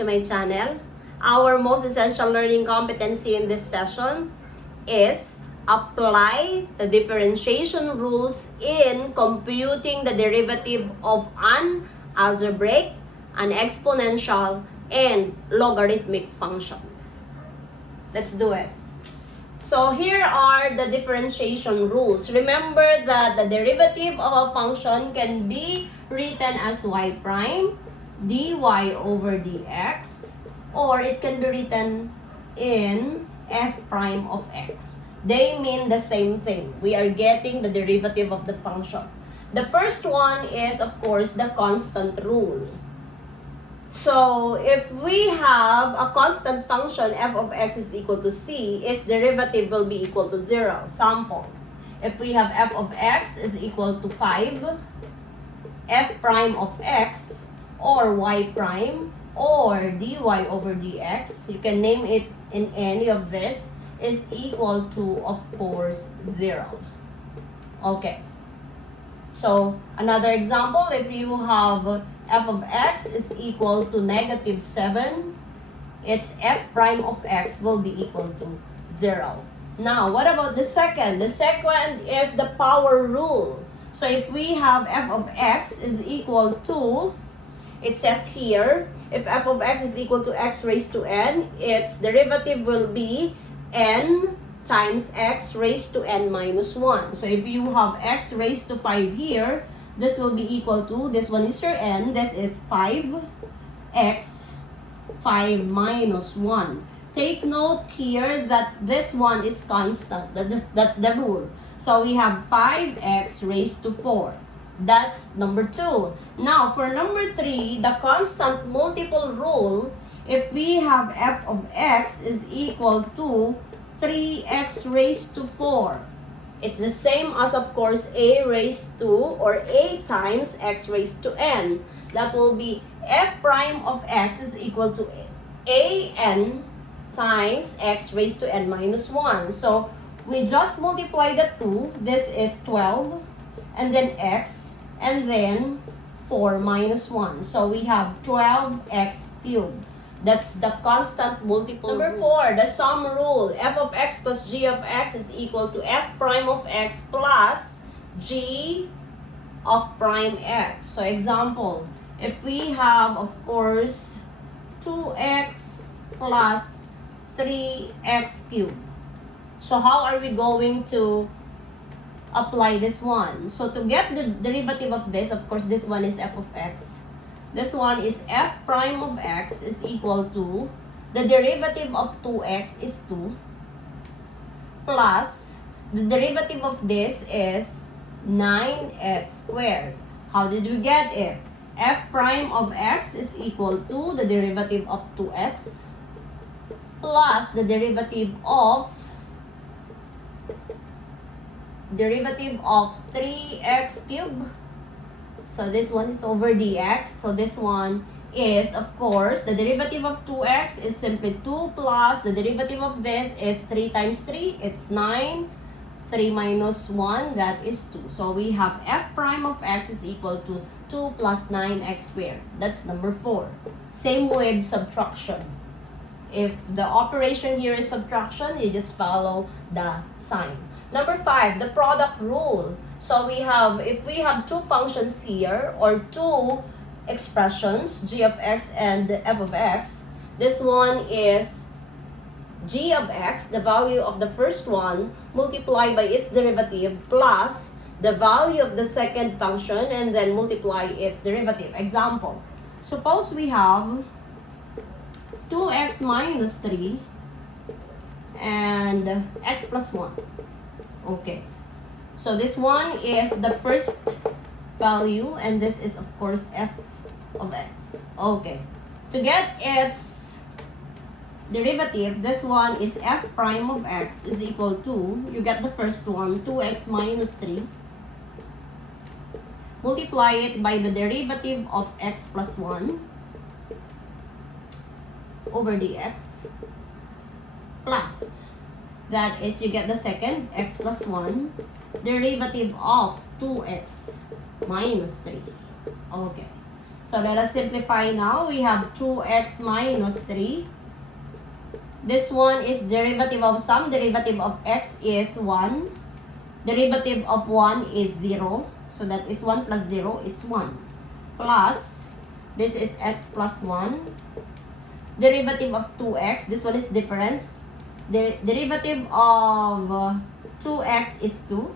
to my channel. Our most essential learning competency in this session is apply the differentiation rules in computing the derivative of an algebraic, an exponential, and logarithmic functions. Let's do it. So here are the differentiation rules. Remember that the derivative of a function can be written as y prime dy over dx, or it can be written in f prime of x. They mean the same thing. We are getting the derivative of the function. The first one is, of course, the constant rule. So, if we have a constant function, f of x is equal to c, its derivative will be equal to 0. Sample. If we have f of x is equal to 5, f prime of x, or y prime, or dy over dx, you can name it in any of this, is equal to, of course, 0. Okay. So, another example, if you have f of x is equal to negative 7, its f prime of x will be equal to 0. Now, what about the second? The second is the power rule. So, if we have f of x is equal to, it says here, if f of x is equal to x raised to n, its derivative will be n times x raised to n minus 1. So, if you have x raised to 5 here, this will be equal to, this one is your n, this is 5x, 5 minus 1. Take note here that this one is constant. That's the rule. So we have 5x raised to 4. That's number 2. Now, for number 3, the constant multiple rule, if we have f of x is equal to 3x raised to 4. It's the same as, of course, a raised to, or a times x raised to n. That will be f prime of x is equal to an times x raised to n minus 1. So, we just multiply the 2. This is 12, and then x, and then 4 minus 1. So, we have 12x cubed. That's the constant multiple. Number 4, the sum rule. F of x plus g of x is equal to f prime of x plus g of prime x. So, example, if we have, of course, 2x plus 3x cubed. So, how are we going to apply this one? So, to get the derivative of this, of course, this one is f of x. This one is f prime of x is equal to, the derivative of 2x is 2, plus, the derivative of this is 9x squared. How did we get it? F prime of x is equal to the derivative of 2x, plus the derivative of 3x cubed. So, this one is over dx. So, this one is, of course, the derivative of 2x is simply 2 plus the derivative of this is 3 times 3. It's 9. 3 minus 1, that is 2. So, we have f prime of x is equal to 2 plus 9x squared. That's number 4. Same with subtraction. If the operation here is subtraction, you just follow the sign. Number 5, the product rule. So we have, if we have two functions here, or two expressions, g of x and f of x, this one is g of x, the value of the first one, multiplied by its derivative, plus the value of the second function, and then multiply its derivative. Example, suppose we have 2x minus 3 and x plus 1. Okay. So, this one is the first value, and this is, of course, f of x. Okay. To get its derivative, this one is f prime of x is equal to, you get the first one, 2x minus 3. Multiply it by the derivative of x plus 1 over dx, plus, that is, you get the second, x plus 1, derivative of 2x minus 3. Okay. So let us simplify now. We have 2x minus 3. This one is derivative of sum. Derivative of x is 1. Derivative of 1 is 0. So that is 1 plus 0. It's 1. Plus, this is x plus 1. Derivative of 2x. This one is difference. The derivative of 2x is 2.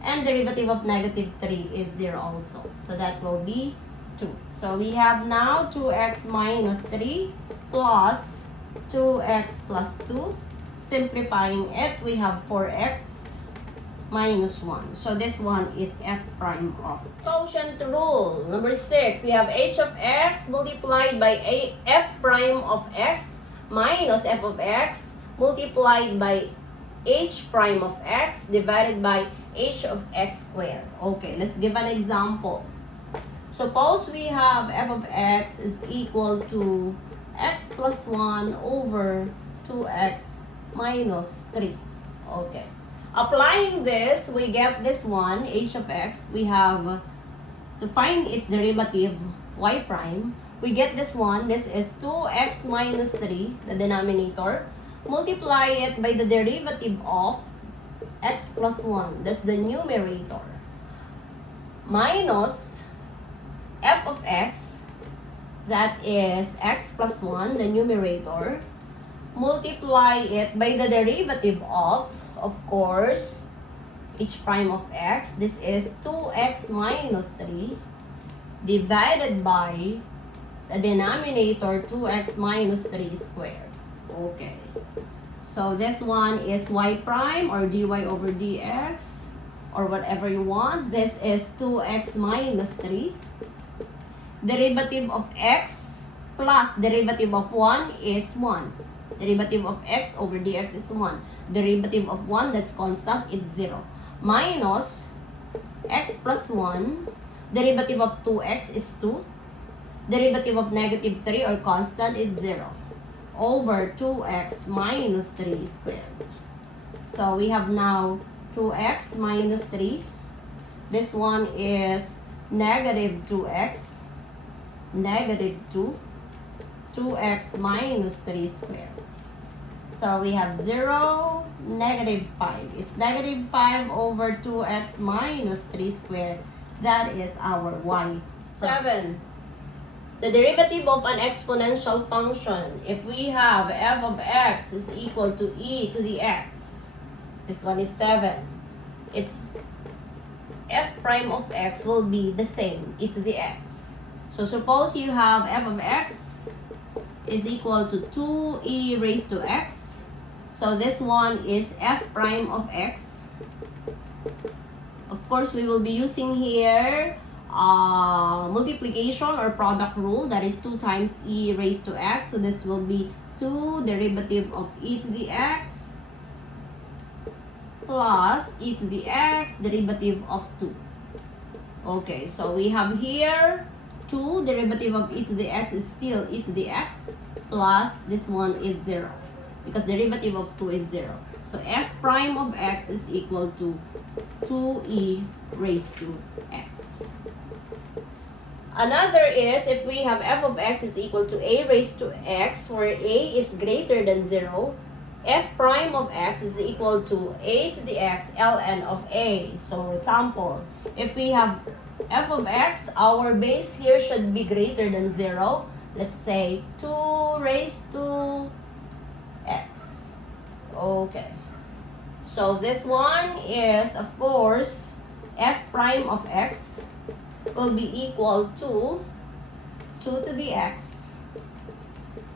And derivative of negative 3 is 0 also. So that will be 2. So we have now 2x minus 3 plus 2x plus 2. Simplifying it, we have 4x minus 1. So this one is f prime of quotient rule. Number 6, we have h of x multiplied by f prime of x minus f of x multiplied by h prime of x divided by h of x squared. Okay, let's give an example. Suppose we have f of x is equal to x plus 1 over 2x minus 3. Okay. Applying this, we get this one, h of x. We have to find its derivative, y prime. We get this one. This is 2x minus 3, the denominator. Multiply it by the derivative of x plus 1. That's the numerator. Minus f of x, that is x plus 1, the numerator. Multiply it by the derivative of course, h prime of x. This is 2x minus 3 divided by the denominator 2x minus 3 squared. Okay. So this one is y prime or dy over dx or whatever you want. This is 2x minus 3. Derivative of x plus derivative of 1 is 1. Derivative of x over dx is 1. Derivative of 1, that's constant, it's 0. Minus x plus 1. Derivative of 2x is 2. Derivative of negative 3 or constant, it's 0. Over 2x minus 3 squared. So we have now 2x minus 3. This one is negative 2x. Negative 2. 2x minus 3 squared. So we have 0, negative 5. It's negative 5 over 2x minus 3 squared. That is our y. 7. The derivative of an exponential function. If we have f of x is equal to e to the x. This one is 7. It's f prime of x will be the same, e to the x. So suppose you have f of x is equal to 2e raised to x. So this one is f prime of x. Of course, we will be using here multiplication or product rule. That is 2 times e raised to x. So this will be 2 derivative of e to the x plus e to the x derivative of 2. Okay, so we have here 2 derivative of e to the x is still e to the x plus this one is 0 because derivative of 2 is 0. So f prime of x is equal to 2e raised to x. Another is if we have f of x is equal to a raised to x where a is greater than 0, f prime of x is equal to a to the x ln of a. So example, if we have f of x, our base here should be greater than 0. Let's say 2 raised to x. Okay. So this one is, of course, f prime of x will be equal to 2 to the x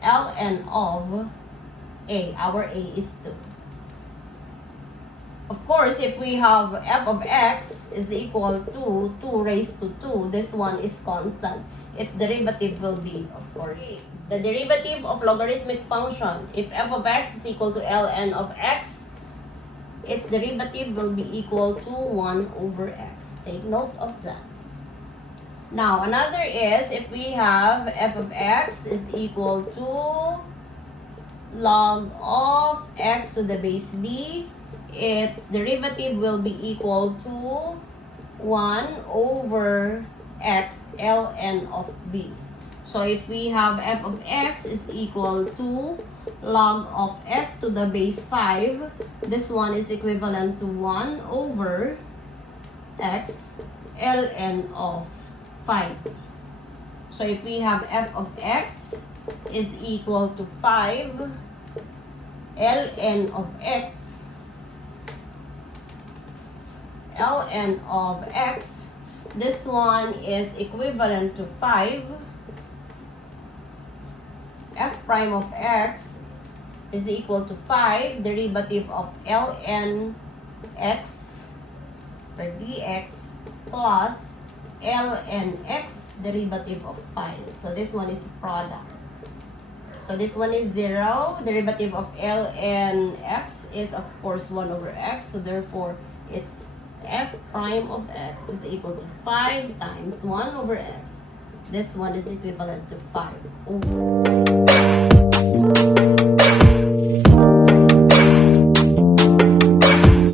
ln of a. Our a is 2. Of course, if we have f of x is equal to 2 raised to 2, this one is constant. Its derivative will be, of course, the derivative of logarithmic function. If f of x is equal to ln of x, its derivative will be equal to 1 over x. Take note of that. Now, another is if we have f of x is equal to log of x to the base b, its derivative will be equal to 1 over x ln of b. So if we have f of x is equal to log of x to the base 5, this one is equivalent to 1 over x ln of 5. So if we have f of x is equal to 5 ln of x, this one is equivalent to 5 f prime of x is equal to 5 derivative of ln x per dx plus ln x derivative of 5. So this one is product. So this one is 0. Derivative of ln x is of course 1 over x. So therefore it's f prime of x is equal to 5 times 1 over x. This one is equivalent to 5 over x.